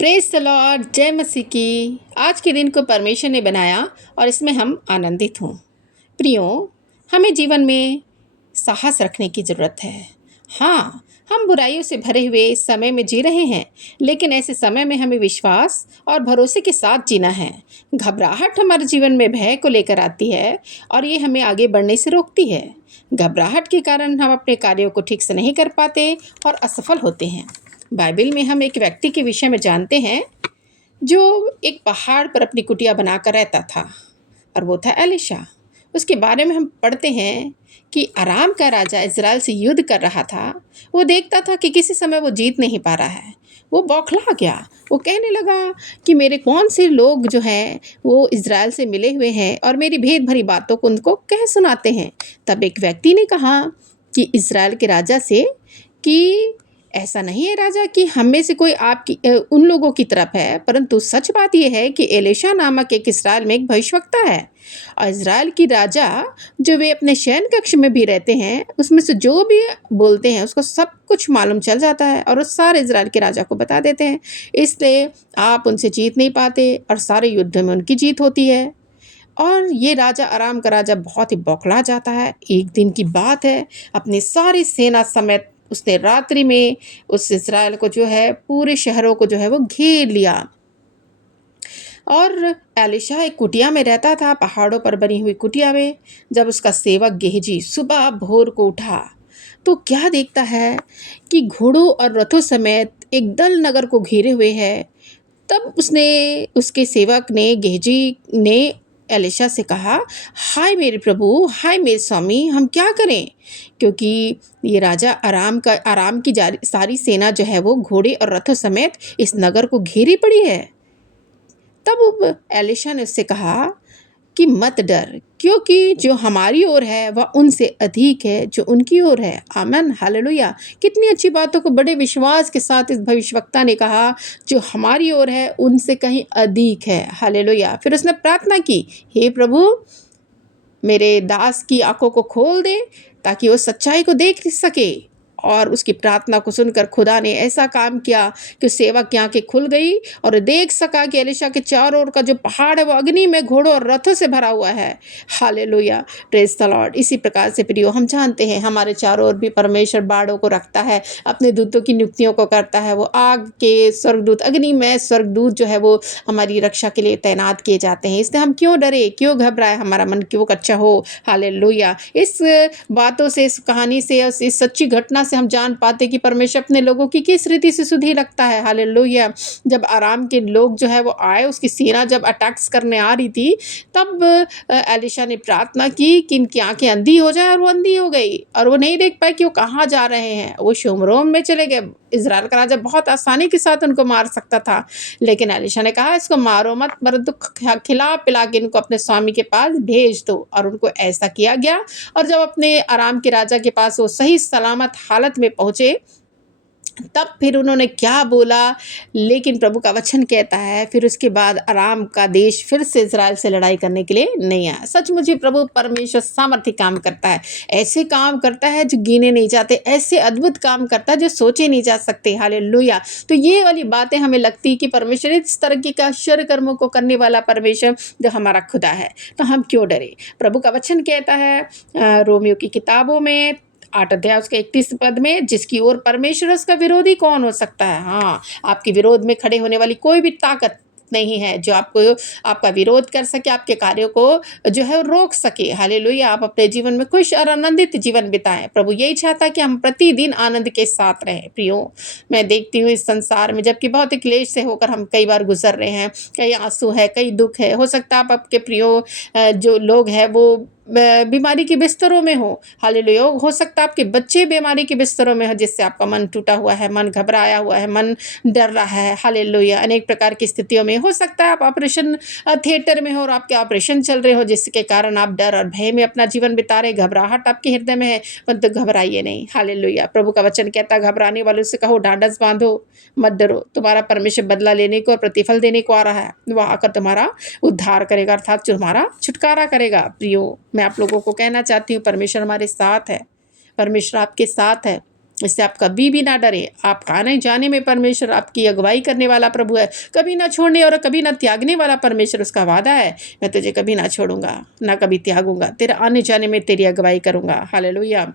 Praise the Lord, जय मसीह की। आज के दिन को परमेश्वर ने बनाया और इसमें हम आनंदित हों। प्रियो, हमें जीवन में साहस रखने की ज़रूरत है। हाँ, हम बुराइयों से भरे हुए समय में जी रहे हैं, लेकिन ऐसे समय में हमें विश्वास और भरोसे के साथ जीना है। घबराहट हमारे जीवन में भय को लेकर आती है और ये हमें आगे बढ़ने से रोकती है। घबराहट के कारण हम अपने कार्यों को ठीक से नहीं कर पाते और असफल होते हैं। बाइबल में हम एक व्यक्ति के विषय में जानते हैं जो एक पहाड़ पर अपनी कुटिया बनाकर रहता था, और वो था एलीशा। उसके बारे में हम पढ़ते हैं कि अराम का राजा इज़राइल से युद्ध कर रहा था। वो देखता था कि किसी समय वो जीत नहीं पा रहा है। वो बौखला गया। वो कहने लगा कि मेरे कौन से लोग जो हैं वो इज़राइल से मिले हुए हैं और मेरी भेद भरी बातों को उनको कह सुनाते हैं। तब एक व्यक्ति ने कहा कि इज़राइल के राजा से कि ऐसा नहीं है राजा कि हम में से कोई आपकी उन लोगों की तरफ है, परंतु सच बात यह है कि एलीशा नामक एक इस्राएल में एक भविष्यवक्ता है। और इज़राइल की राजा जो वे अपने शयन कक्ष में भी रहते हैं, उसमें से जो भी बोलते हैं उसको सब कुछ मालूम चल जाता है और वो सारे इज़राइल के राजा को बता देते हैं। इसलिए आप उनसे जीत नहीं पाते और सारे युद्ध में उनकी जीत होती है। और ये राजा, आराम का राजा, बहुत ही बौखला जाता है। एक दिन की बात है, अपनी सारी सेना समेत उसने रात्रि में उस इज़राइल को जो है, पूरे शहरों को जो है वो घेर लिया। और एलीशा एक कुटिया में रहता था, पहाड़ों पर बनी हुई कुटिया में। जब उसका सेवक गेहजी सुबह भोर को उठा तो क्या देखता है कि घोड़ों और रथों समेत एक दल नगर को घेरे हुए है। तब उसके सेवक ने, गेहजी ने एलीशा से कहा, हाय मेरे प्रभु, हाय मेरे स्वामी, हम क्या करें? क्योंकि ये राजा आराम की सारी सेना जो है वो घोड़े और रथों समेत इस नगर को घेरी पड़ी है। तब एलीशा ने उससे कहा कि मत डर, क्योंकि जो हमारी ओर है वह उनसे अधिक है जो उनकी ओर है। आमीन, हालेलुया। कितनी अच्छी बातों को बड़े विश्वास के साथ इस भविष्यवक्ता ने कहा, जो हमारी ओर है उनसे कहीं अधिक है। हालेलुया। फिर उसने प्रार्थना की, हे प्रभु, मेरे दास की आंखों को खोल दे ताकि वो सच्चाई को देख सके। और उसकी प्रार्थना को सुनकर खुदा ने ऐसा काम किया कि सेवक की आंखें खुल गई और देख सका कि एलीशा के चारों ओर का जो पहाड़ है वो अग्नि में घोड़ों और रथों से भरा हुआ है। Hallelujah, praise the Lord. इसी प्रकार से प्रियो, हम जानते हैं हमारे चारों ओर भी परमेश्वर बाड़ों को रखता है, अपने दूतों की नियुक्तियों को करता है। वो आग के स्वर्गदूत, अग्नि में स्वर्गदूत जो है वो हमारी रक्षा के लिए तैनात किए जाते हैं। इसलिए हम क्यों डरे, क्यों घबराए, हमारा मन क्यों कच्चा हो। हालेलुया। इस बातों से, इस कहानी से, इस सच्ची घटना से हम जान पाते कि परमेश्वर अपने लोगों की किस रीति से सुधि रखता है। हालेलुया। जब आराम के लोग जो है वो आए, उसकी सेना जब अटैक्स करने आ रही थी, तब एलीशा ने प्रार्थना की कि इनकी आंखें अंधी हो जाए, और वो अंधी हो गई और वो नहीं देख पाए कि वो कहाँ जा रहे हैं। वो शोमरोन में चले गए। इज़राइल का राजा बहुत आसानी के साथ उनको मार सकता था, लेकिन एलीशा ने कहा, इसको मारो मत, परंतु खिला पिला के इनको अपने स्वामी के पास भेज दो। और उनको ऐसा किया गया। और जब अपने आराम के राजा के पास वो सही सलामत हालत में पहुँचे, तब फिर उन्होंने क्या बोला, लेकिन प्रभु का वचन कहता है फिर उसके बाद आराम का देश फिर से इज़राइल से लड़ाई करने के लिए नहीं आया। सच मुझे प्रभु परमेश्वर सामर्थ्य काम करता है। ऐसे काम करता है जो गिने नहीं जाते, ऐसे अद्भुत काम करता है जो सोचे नहीं जा सकते। हालेलुया। तो ये वाली बातें हमें लगती कि परमेश्वर इस तरह की आश्चर्य कर्मों को करने वाला परमेश्वर जो हमारा खुदा है, तो हम क्यों डरे। प्रभु का वचन कहता है रोमियो की किताबों में 8 अध्याय उसके 31 पद में, जिसकी ओर परमेश्वर, उसका विरोधी कौन हो सकता है। हाँ, आपके विरोध में खड़े होने वाली कोई भी ताकत नहीं है जो आपका विरोध कर सके, आपके कार्यों को जो है रोक सके। हालेलुया। आप अपने जीवन में खुश और आनंदित जीवन बिताएं। प्रभु यही चाहता है कि हम प्रतिदिन आनंद के साथ रहें। प्रियो, मैं देखती हूँ इस संसार में जबकि बहुत ही क्लेश से होकर हम कई बार गुजर रहे हैं, कई आंसू है, कई दुख है। हो सकता है आप आपके प्रियो जो लोग हैं वो बीमारी के बिस्तरों में हो। हालेलुया। हो सकता है आपके बच्चे बीमारी के बिस्तरों में हो, जिससे आपका मन टूटा हुआ है, मन घबराया हुआ है, मन डर रहा है। हालेलुया। अनेक प्रकार की स्थितियों में हो सकता है आप ऑपरेशन थिएटर में हो और आपके ऑपरेशन चल रहे हो, जिसके कारण आप डर और भय में अपना जीवन बिता रहे, घबराहट आपके हृदय में है, परंतु घबराइए नहीं। हालेलुया। प्रभु का वचन कहता है, घबराने वालों से कहो, ढांढस बांधो, मत डरो, तुम्हारा परमेश्वर बदला लेने को और प्रतिफल देने को आ रहा है। वह आकर तुम्हारा उद्धार करेगा, अर्थात तुम्हारा छुटकारा करेगा। प्रियो, मैं आप लोगों को कहना चाहती हूँ, परमेश्वर हमारे साथ है, परमेश्वर आपके साथ है। इससे आप कभी भी ना डरें। आप आने जाने में परमेश्वर आपकी अगुवाई करने वाला प्रभु है, कभी ना छोड़ने और कभी ना त्यागने वाला परमेश्वर, उसका वादा है, मैं तुझे कभी ना छोड़ूंगा ना कभी त्यागूंगा, तेरे आने जाने में तेरी अगुवाई करूंगा। हालेलुया।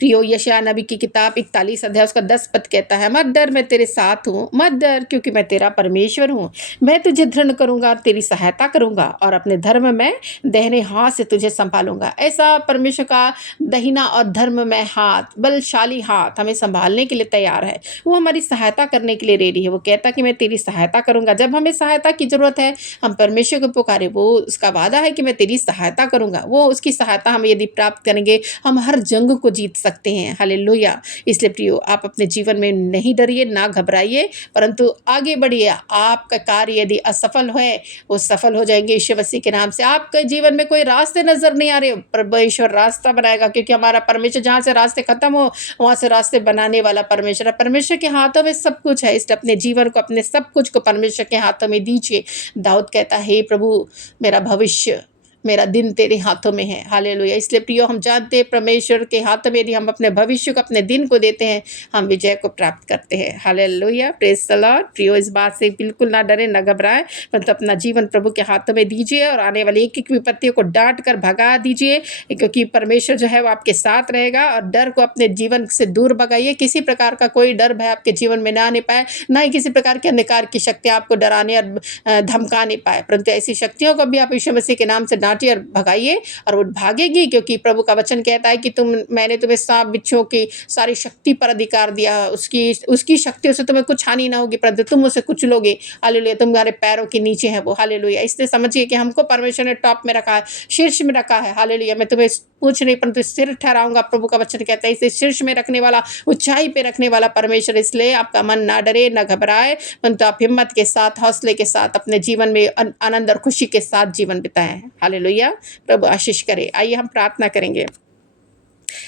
प्रियो, यशायाह नबी की किताब 41 अध्याय उसका 10 पद कहता है, मत डर, मैं तेरे साथ हूँ, मत डर, क्योंकि मैं तेरा परमेश्वर हूँ। मैं तुझे दृढ़ करूंगा और तेरी सहायता करूंगा, और अपने धर्म में दाहिने हाथ से तुझे संभालूंगा। ऐसा परमेश्वर का दहिना और धर्म में हाथ, बलशाली हाथ हमें संभालने के लिए तैयार है। वो हमारी सहायता करने के लिए रेडी है। वो कहता कि मैं तेरी सहायता करूंगा। जब हमें सहायता की जरूरत है, हम परमेश्वर को पुकारे, वो उसका वादा है कि मैं तेरी सहायता करूंगा। वो उसकी सहायता हम यदि प्राप्त करेंगे, हम हर जंग को जीत सकते हैं। हालेलुया। इसलिए प्रियो, आप अपने जीवन में नहीं डरिए, ना घबराइए, परंतु आगे बढ़िए। आपका कार्य यदि असफल है, वो सफल हो जाएंगे यीशु मसीह के नाम से। आपके जीवन में कोई रास्ते नजर नहीं आ रहे, परमेश्वर रास्ता बनाएगा, क्योंकि हमारा परमेश्वर जहाँ से रास्ते खत्म हो, वहां से रास्ते बनाने वाला परमेश्वर है। परमेश्वर के हाथों में सब कुछ है, इसलिए अपने जीवन को, अपने सब कुछ को परमेश्वर के हाथों में दीजिए। दाऊद कहता है, हे प्रभु, मेरा भविष्य, मेरा दिन तेरे हाथों में है। हालेलुया। इसलिए प्रियो, हम जानते हैं परमेश्वर के हाथ में यदि हम अपने भविष्य को, अपने दिन को देते हैं, हम विजय को प्राप्त करते हैं। हालेलुया। Praise the Lord. प्रियो, इस बात से बिल्कुल ना डरे, ना घबराएं, परंतु अपना जीवन प्रभु के हाथों में दीजिए और आने वाली एक एक विपत्तियों को डांट कर भगा दीजिए, क्योंकि परमेश्वर जो है वो आपके साथ रहेगा। और डर को अपने जीवन से दूर भगाइए। किसी प्रकार का कोई डर भय आपके जीवन में ना आने पाए, ना ही किसी प्रकार के अंधकार की शक्ति आपको डराने और धमका नहीं पाए, परंतु ऐसी शक्तियों को भी आप यीशु मसीह के नाम से डांटिए और भगाइए, और वो भागेगी। क्योंकि प्रभु का वचन कहता है कि मैंने तुम्हें सांप बिच्छुओं की सारी शक्ति पर अधिकार दिया, उसकी शक्तियों से तुम्हें कुछ हानि ना होगी, परंतु तुम उसे कुचलोगे। हालेलुया। तुम्हारे पैरों के नीचे है वो। हालेलुया। इसलिए समझिए कि हमको परमेश्वर ने टॉप में रखा है, शीर्ष में रखा है। हालेलुया। मैं तुम्हें पूछ नहीं, परंतु सिर ठहराऊंगा, प्रभु का वचन कहता है। इसे शीर्ष में रखने वाला, ऊंचाई पे रखने वाला परमेश्वर। इसलिए आपका मन ना डरे, ना घबराए, परंतु आप हिम्मत के साथ, हौसले के साथ अपने जीवन में आनंद और खुशी के साथ जीवन बिताएं। हालेलुया। प्रभु आशीष करे। आइए हम प्रार्थना करेंगे।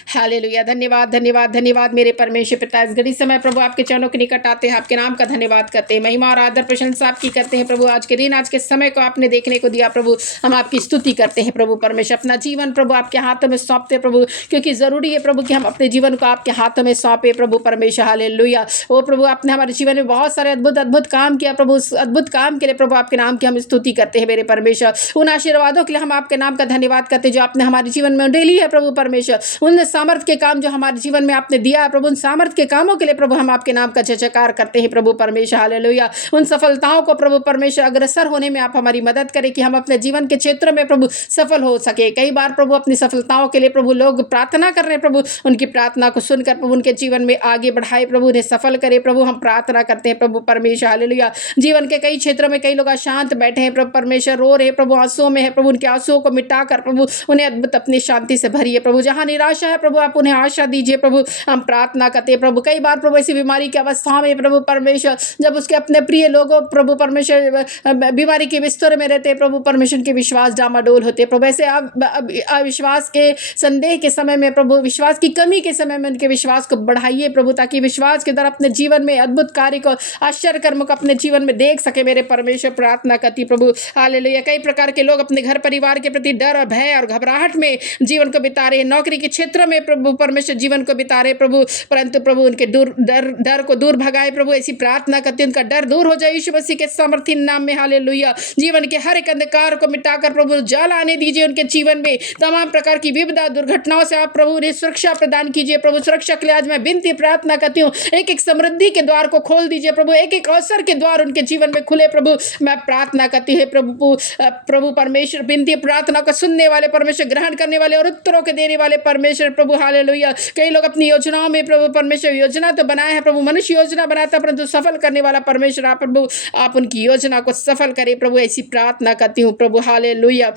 हालेलुया। धन्यवाद, धन्यवाद, धन्यवाद मेरे परमेश्वर पिता। इस घड़ी समय प्रभु आपके चरणों के निकट आते हैं, आपके नाम का धन्यवाद करते हैं, महिमा और आदर प्रशंसा आपकी करते हैं। प्रभु, आज के दिन, आज के समय को आपने देखने को दिया प्रभु, हम आपकी स्तुति करते हैं प्रभु परमेश्वर। अपना जीवन प्रभु आपके हाथों में सौंपते प्रभु, क्योंकि जरूरी है प्रभु कि हम अपने जीवन को आपके हाथों में सौंपे प्रभु परमेश्वर। हालेलुया। ओ प्रभु, आपने हमारे जीवन में बहुत सारे अद्भुत अद्भुत काम किया प्रभु। उस अद्भुत काम के लिए प्रभु आपके नाम की हम स्तुति करते हैं मेरे परमेश्वर। उन आशीर्वादों के लिए हम आपके नाम का धन्यवाद करते हैं जो आपने हमारे जीवन में डेली है प्रभु परमेश्वर। उन सामर्थ के काम जो हमारे जीवन में आपने दिया है प्रभु, उन सामर्थ के कामों के लिए प्रभु हम आपके नाम का जयकार करते हैं प्रभु परमेश्वर। हालेलुया। उन सफलताओं को प्रभु परमेश्वर अग्रसर होने में आप हमारी मदद करें, कि हम अपने जीवन के क्षेत्र में प्रभु सफल हो सके। कई बार प्रभु अपनी सफलताओं के लिए प्रभु लोग प्रार्थना कर रहे हैं प्रभु, उनकी प्रार्थना को सुनकर प्रभु उनके जीवन में आगे बढ़ाए प्रभु, उन्हें सफल करे प्रभु, हम प्रार्थना करते हैं प्रभु परमेश्वर। हालेलुया। जीवन के कई क्षेत्रों में कई लोग अशांत बैठे हैं प्रभु परमेश्वर, रो रहे प्रभु, आंसुओं में है प्रभु, उनके आंसुओं को मिटाकर प्रभु उन्हें अद्भुत अपनी शांति से भरिए प्रभु। जहां निराशा है प्रभु, आप उन्हें आशा दीजिए प्रभु, हम प्रार्थना करते हैं प्रभु। कई बार प्रभु ऐसी बीमारी की अवस्था में प्रभु परमेश्वर, जब उसके अपने प्रिय लोगों प्रभु परमेश्वर बीमारी के बिस्तर में रहते हैं प्रभु परमेश्वर, के विश्वास डामाडोल होते हैं प्रभु। ऐसे अविश्वास के संदेह के समय में प्रभु, विश्वास की कमी के समय में उनके विश्वास को बढ़ाइए प्रभु, ताकि विश्वास के द्वारा अपने जीवन में अद्भुत कार्य को, आश्चर्य कर्म को अपने जीवन में देख सके मेरे परमेश्वर। प्रार्थना करती प्रभु। हालेलुया। कई प्रकार के लोग अपने घर परिवार के प्रति डर और भय और घबराहट में जीवन को बिता रहे हैं, नौकरी के क्षेत्र में प्रभु परमेश्वर जीवन को बिता रहे प्रभु, परंतु प्रभु उनके डर को दूर भगाए प्रभु। ऐसी प्रार्थना करते उनका डर दूर हो जाए यीशु मसीह के सामर्थ्य नाम में। हालेलुया। जीवन के हर एक अंधकार को मिटाकर प्रभु जल आने दीजिए उनके जीवन में। तमाम प्रकार की विपदा दुर्घटनाओं से आप प्रभु उन्हें सुरक्षा प्रदान कीजिए प्रभु। सुरक्षा के लिए आज मैं विनती प्रार्थना करती हूँ, एक एक समृद्धि के द्वार को खोल दीजिए प्रभु, एक एक अवसर के द्वार उनके जीवन में खुले प्रभु। मैं प्रार्थना करती हूँ प्रभु परमेश्वर, विनती प्रार्थना को सुनने वाले परमेश्वर, ग्रहण करने वाले और उत्तरों के देने वाले परमेश्वर प्रभु। हालेलुया। कई लोग अपनी योजनाओं में प्रभु परमेश्वर, योजना तो बनाया है प्रभु, मनुष्य योजना बनाता, परंतु सफल करने वाला परमेश्वर आप प्रभु, आप उनकी योजना को सफल करें प्रभु। ऐसी प्रार्थना करती हूँ प्रभु। हालेलुया।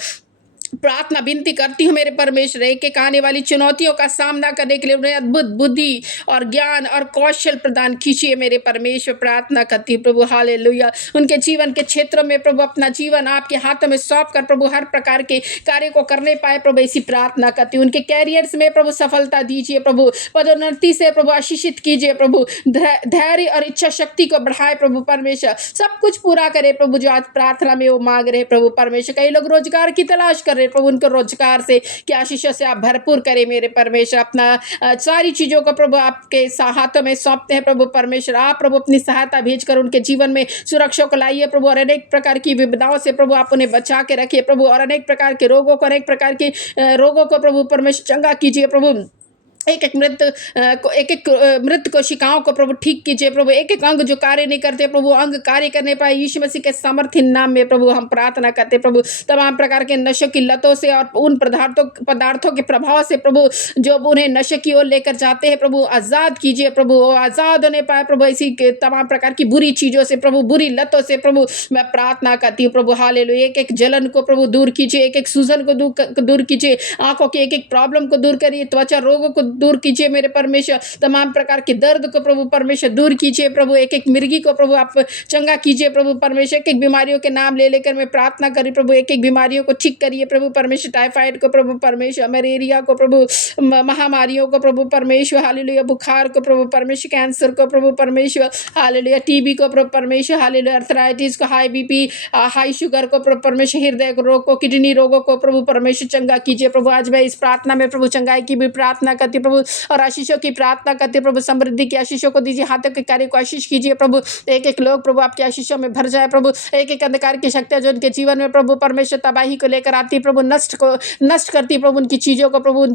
प्रार्थना विनती करती हूँ मेरे परमेश्वर, एक एक आने वाली चुनौतियों का सामना करने के लिए उन्हें अद्भुत बुद्धि और ज्ञान और कौशल प्रदान कीजिए मेरे परमेश्वर। प्रार्थना करती हूँ प्रभु। हालेलुया। उनके जीवन के क्षेत्र में प्रभु अपना जीवन आपके हाथों में सौंप कर प्रभु हर प्रकार के कार्य को करने पाए प्रभु। ऐसी प्रार्थना करती हूँ। उनके कैरियर्स में प्रभु सफलता दीजिए प्रभु, पदोन्नति से प्रभु आशीषित कीजिए प्रभु, धैर्य और इच्छा शक्ति को बढ़ाए प्रभु परमेश्वर, सब कुछ पूरा करे प्रभु जो आज प्रार्थना में वो मांग रहे प्रभु परमेश्वर। कई लोग रोजगार की तलाश कर करे प्रभु, उनको रोजगार से कि आशीषों से आप भरपूर करें मेरे परमेश्वर। अपना सारी चीज़ों को प्रभु आपके हाथों में सौंपते हैं प्रभु परमेश्वर। आप प्रभु अपनी सहायता भेजकर उनके जीवन में सुरक्षा को लाइए प्रभु, और अनेक प्रकार की विपदाओं से प्रभु आप उन्हें बचा के रखिए प्रभु, और अनेक प्रकार के रोगों को, अनेक प्रकार के रोगों को प्रभु परमेश्वर चंगा कीजिए प्रभु। एक एक मृत कोशिकाओं को प्रभु ठीक कीजिए प्रभु। एक एक अंग जो कार्य नहीं करते प्रभु, अंग कार्य करने पाए यीशु मसीह के सामर्थ्य नाम में प्रभु हम प्रार्थना करते प्रभु। तमाम प्रकार के नशे की लतों से और उन पदार्थों के प्रभाव से प्रभु जो उन्हें नशे की ओर लेकर जाते हैं प्रभु, आज़ाद कीजिए प्रभु। आज़ाद होने पाए प्रभु ऐसी तमाम प्रकार की बुरी चीज़ों से प्रभु, बुरी लतों से प्रभु मैं प्रार्थना करती हूँ प्रभु। हालेलुया। एक एक जलन को प्रभु दूर कीजिए, एक एक सूजन को दूर कीजिए, आंखों की एक एक प्रॉब्लम को दूर करिए, त्वचा रोगों को दूर कीजिए मेरे परमेश्वर। तमाम प्रकार के दर्द को प्रभु परमेश्वर दूर कीजिए प्रभु। एक एक मिर्गी को प्रभु आप चंगा कीजिए प्रभु परमेश्वर। एक एक बीमारियों के नाम ले लेकर मैं प्रार्थना करी प्रभु, एक एक बीमारियों को ठीक करिए प्रभु परमेश्वर। टाइफाइड को प्रभु परमेश्वर, मलेरिया को प्रभु, महामारियों को प्रभु परमेश्वर, हालेलुया। बुखार को प्रभु परमेश्वर, कैंसर को प्रभु परमेश्वर, हालेलुया। टीबी को प्रभु परमेश्वर, हालेलुया। अर्थराइटिस को, हाई बीपी, हाई शुगर को प्रभु परमेश्वर, हृदय रोग को, किडनी रोगों को प्रभु परमेश्वर चंगा कीजिए प्रभु। आज मैं इस प्रार्थना में प्रभु चंगाई की भी प्रार्थना करती प्रभु, और आशीषों की प्रार्थना करते प्रभु। समृद्धि की आशीषों को दीजिए, हाथों के कार्य को आशीष कीजिए प्रभु। एक एक लोग प्रभु आपके आशीषों में भर जाए प्रभु। एक एक अंधकार की शक्तियां जो उनके जीवन में प्रभु परमेश्वर तबाही को लेकर आती प्रभु, नष्ट करती प्रभु उनकी चीज़ों को प्रभु।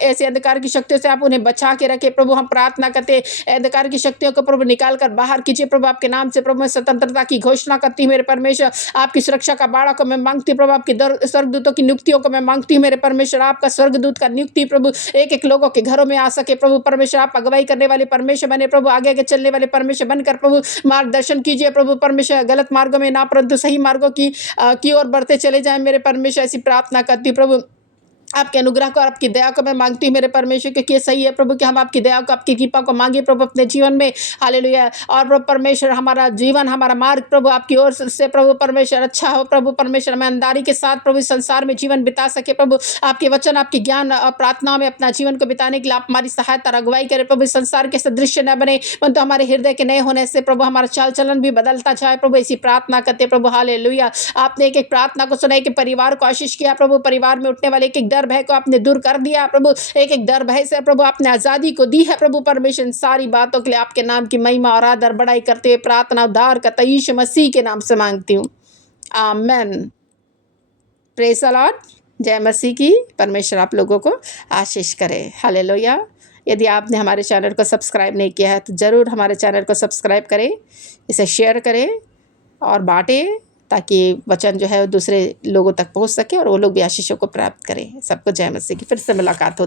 ऐसे अंधकार की शक्तियों से आप उन्हें बचा के रखे प्रभु। हम प्रार्थना करते अंधकार की शक्तियों को प्रभु निकाल कर बाहर कीजिए प्रभु। आपके नाम से प्रभु मैं स्वतंत्रता की घोषणा करती हूँ मेरे परमेश्वर। आपकी सुरक्षा का बाड़ा को मैं मांगती हूँ प्रभु। आपकी स्वर्गदूतों की नियुक्तियों को मैं मांगती हूँ मेरे परमेश्वर। आपका स्वर्गदूत का नियुक्ति प्रभु एक एक लोगों के घरों में आ सके प्रभु परमेश्वर। आप अगुवाई करने वाले परमेश्वर बने प्रभु, आगे आगे चलने वाले परमेश्वर बनकर प्रभु मार्गदर्शन कीजिए प्रभु परमेश्वर। गलत मार्गों में ना परंतु सही मार्गों की ओर बढ़ते चले जाएं मेरे परमेश्वर। ऐसी प्रार्थना करती प्रभु। आपके अनुग्रह को और आपकी दया को मैं मांगती हूँ मेरे परमेश्वर, क्योंकि ये सही है प्रभु कि हम आपकी दया को, आपकी कृपा को मांगे प्रभु अपने जीवन में। हालेलुया। और प्रभु परमेश्वर हमारा जीवन, हमारा मार्ग प्रभु आपकी ओर से प्रभु परमेश्वर अच्छा हो प्रभु परमेश्वर। मैं ईमानदारी के साथ प्रभु इस संसार में जीवन बिता सके प्रभु। आपके वचन, आपके ज्ञान और प्रार्थनाओं में अपना जीवन को बिताने के लिए आप हमारी सहायता और अगुवाई करें प्रभु। इस संसार के सदृश्य न बने, परंतु हमारे हृदय के नए होने से प्रभु हमारा चाल चलन भी बदलता जाए प्रभु। ऐसी प्रार्थना करते प्रभु। हालेलुया। आपने एक एक प्रार्थना को सुना, एक परिवार को आशीष किया प्रभु। परिवार में उठने वाले एक एक डर भय को आपने दूर कर दिया प्रभु। एक एक डर भय से प्रभु आपने आजादी को दी है प्रभु परमेश्वर। इन सारी बातों के लिए आपके नाम की महिमा और आदर बढ़ाई करते हुए प्रार्थना उद्धार करता यीशु मसीह के नाम से मांगती हूँ, आमेन। Praise the Lord. जय मसीह की। परमेश्वर आप लोगों को आशीष करे। हालेलुया। यदि आपने हमारे चैनल को सब्सक्राइब नहीं किया है तो ज़रूर हमारे चैनल को सब्सक्राइब करें, इसे शेयर करें और बांटें, ताकि वचन जो है दूसरे लोगों तक पहुंच सके और वो लोग भी आशीषों को प्राप्त करें। सबको जय मसीह की। फिर से मुलाकात हो।